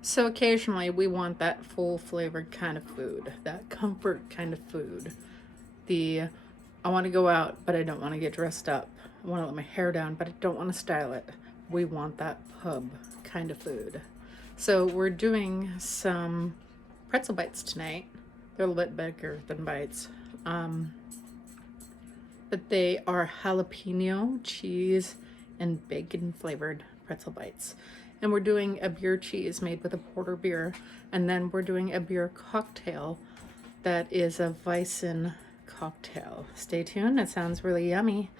So occasionally we want that full flavored kind of food, that comfort kind of food. I want to go out, but I don't want to get dressed up. I want to let my hair down, but I don't want to style it. We want that pub kind of food. So we're doing some pretzel bites tonight. They're a little bit bigger than bites. But they are jalapeno, cheese, and bacon flavored pretzel bites. And we're doing a beer cheese made with a porter beer. And then we're doing a beer cocktail that is a Vison cocktail. Stay tuned, it sounds really yummy.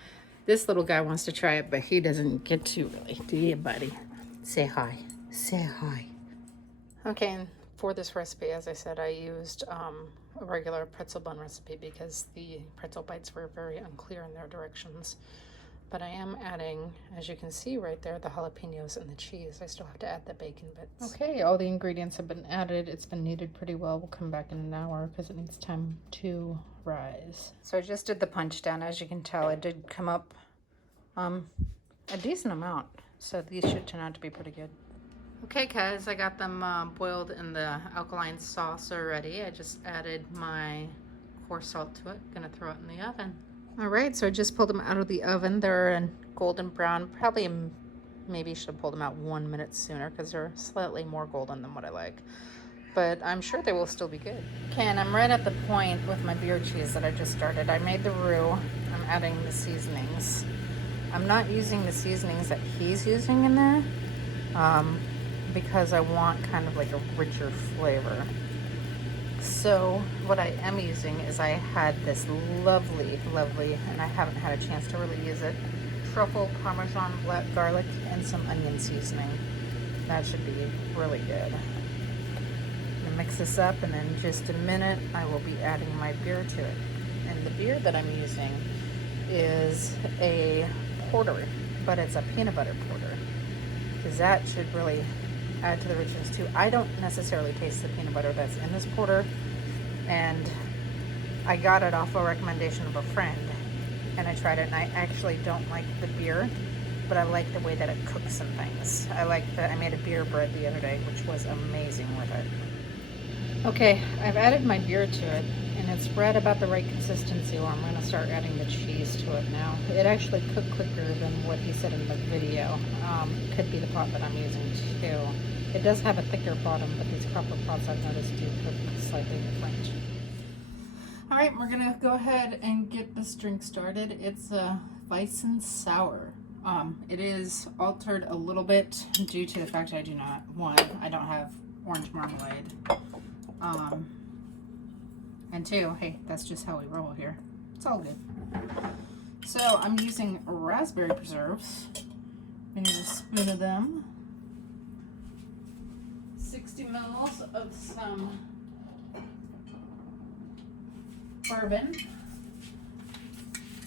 This little guy wants to try it, but he doesn't get to really. Do you, buddy? Say hi. Say hi. Okay, and for this recipe, as I said, I used a regular pretzel bun recipe because the pretzel bites were very unclear in their directions. But I am adding, as you can see right there, the jalapenos and the cheese. I still have to add the bacon bits. Okay, all the ingredients have been added. It's been kneaded pretty well. We'll come back in an hour because it needs time to rise. So I just did the punch down. As you can tell, it did come up a decent amount. So these should turn out to be pretty good. Okay guys, I got them boiled in the alkaline sauce already. I just added my coarse salt to it. Gonna throw it in the oven. All right, so I just pulled them out of the oven. They're a golden brown. Probably maybe should have pulled them out 1 minute sooner because they're slightly more golden than what I like. But I'm sure they will still be good. Okay, and I'm right at the point with my beer cheese that I just started. I made the roux. I'm adding the seasonings. I'm not using the seasonings that he's using in there because I want kind of like a richer flavor. So what I am using is I had this lovely, and I haven't had a chance to really use it, truffle, Parmesan, black garlic, and some onion seasoning. That should be really good. I'm gonna mix this up, and in just a minute I will be adding my beer to it. And the beer that I'm using is a porter, but it's a peanut butter porter, because that should really add to the richness too. I don't necessarily taste the peanut butter that's in this porter, and I got it off a recommendation of a friend, and I tried it, and I actually don't like the beer, but I like the way that it cooks some things. I made a beer bread the other day, which was amazing with it. Okay, I've added my beer to it, and it's right about the right consistency where I'm going to start adding the cheese to it now. It actually cooked quicker than what he said in the video. Could be the pot that I'm using too. It does have a thicker bottom, but these copper pots I've noticed do cook slightly different. Alright, we're going to go ahead and get this drink started. It's a Vison Sour. It is altered a little bit due to the fact I don't have orange marmalade. And two, hey, that's just how we roll here. It's all good. So I'm using raspberry preserves. I need a spoon of them. 60 mils of some bourbon.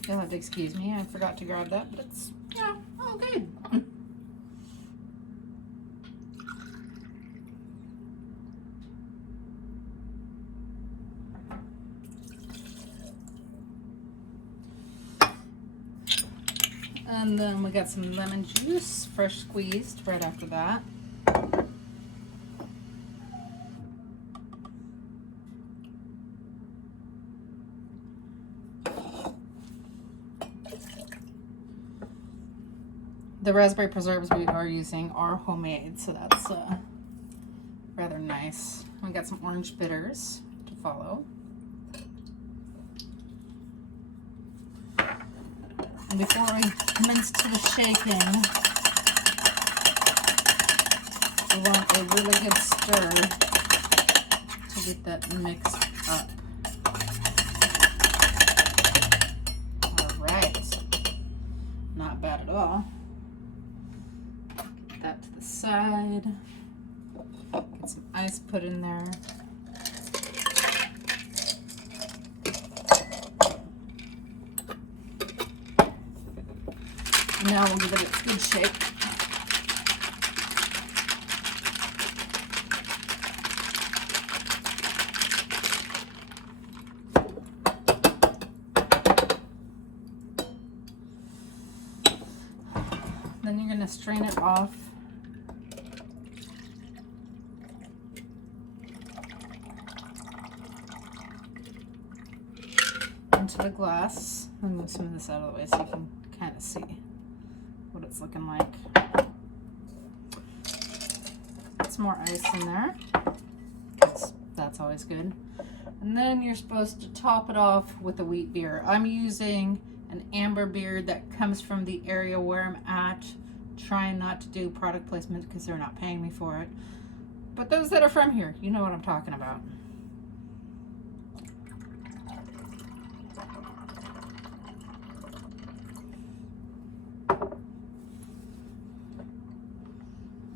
You'll have to excuse me, I forgot to grab that, but it's, all good. And then we got some lemon juice, fresh squeezed right after that. The raspberry preserves we are using are homemade, so that's rather nice. We got some orange bitters to follow. And before we commence to the shaking, we want a really good stir to get that mixed up. All right, not bad at all. Get that to the side. Get some ice put in there. Now we'll give it a good shake. Then you're going to strain it off. onto the glass. Let me move some of this out of the way so you can kind of see what it's looking like. Put some more ice in there, because that's always good. And then you're supposed to top it off with a wheat beer. I'm using an amber beer that comes from the area where I'm at. Trying not to do product placement because they're not paying me for it. But those that are from here, you know what I'm talking about.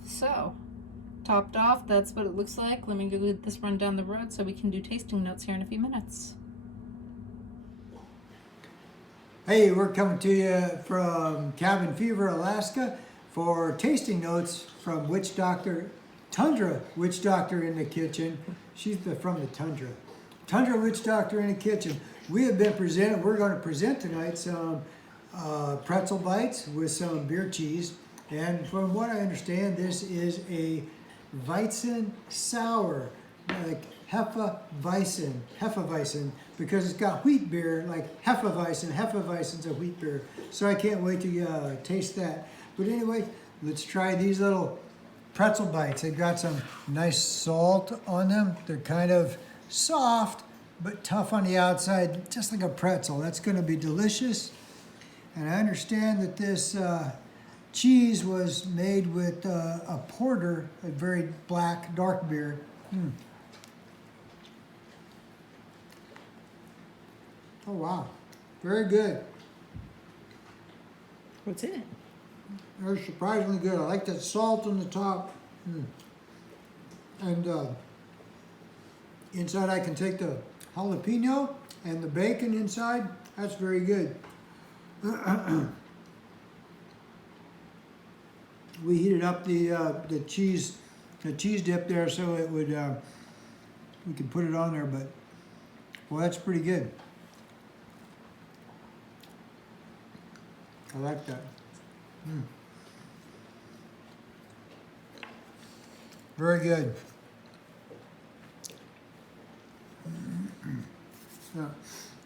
So, topped off, that's what it looks like. Let me go get this run down the road so we can do tasting notes here in a few minutes. Hey, we're coming to you from Cabin Fever, Alaska for tasting notes from Witch Doctor, Tundra Witch Doctor in the Kitchen. She's from the Tundra. Tundra Witch Doctor in the Kitchen. We're going to present tonight some pretzel bites with some beer cheese. And from what I understand, this is a Vison Sour, like Hefeweizen, because it's got wheat beer, like Hefeweizen. Hefeweizen's a wheat beer. So I can't wait to taste that. But anyway, let's try these little pretzel bites. They've got some nice salt on them. They're kind of soft, but tough on the outside, just like a pretzel. That's going to be delicious. And I understand that this cheese was made with a porter, a very black, dark beer. Oh, wow. Very good. What's in it? They're surprisingly good. I like that salt on the top. And inside I can take the jalapeno and the bacon inside. That's very good. We heated up the cheese dip there so it would we could put it on there, but well, that's pretty good. I like that. Very good.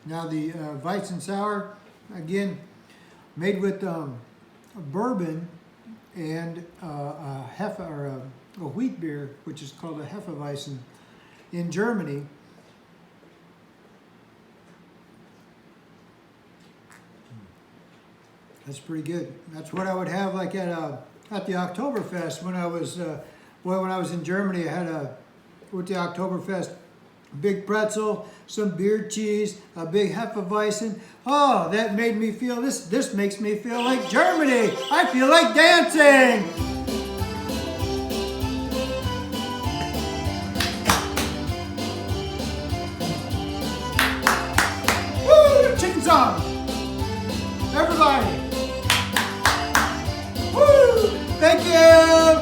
Now the Vison Sour, again, made with a bourbon and a wheat beer, which is called a Hefeweizen in Germany. That's pretty good. That's what I would have like at the Oktoberfest when I was when I was in Germany. I had with the Oktoberfest, big pretzel, some beer cheese, a big Hefeweizen. Oh, that made me feel this makes me feel like Germany. I feel like dancing. Woo! Chicken song. Everybody. Woo! Thank you!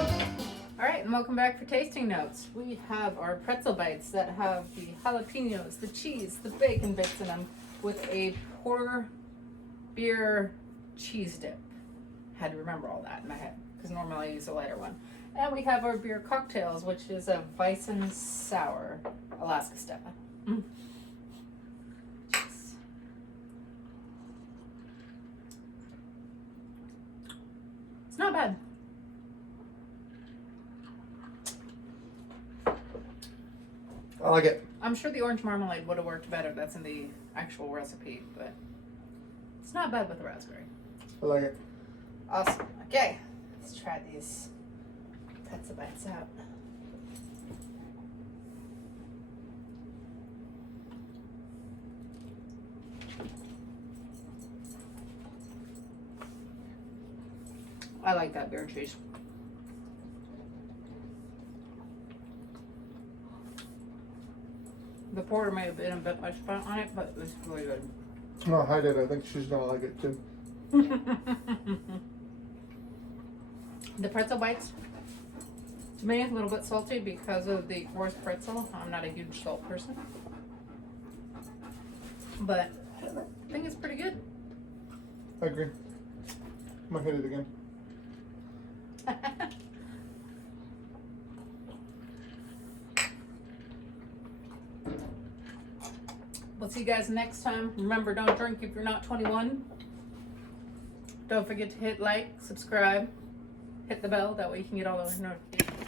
Alright, and welcome back for tasting notes. We have our pretzel bites that have the jalapenos, the cheese, the bacon bits in them with a porter beer cheese dip. Had to remember all that in my head because normally I use a lighter one. And we have our beer cocktails, which is a Vison Sour, Alaska Steppe. Cheers. It's not bad. I like it. I'm sure the orange marmalade would have worked better. That's in the actual recipe, but it's not bad with the raspberry. I like it. Awesome. Okay, let's try these pretzel bites out. I like that beer cheese. The porter may have been a bit much fun on it, but it was really good. No, I did. I think she's gonna like it too. The pretzel bites, to me, a little bit salty because of the coarse pretzel. I'm not a huge salt person, but I think it's pretty good. I agree. I'm gonna hit it again. we'll see you guys next time. Remember, don't drink if you're not 21. Don't forget to hit like, subscribe, hit the bell. That way you can get all those notifications.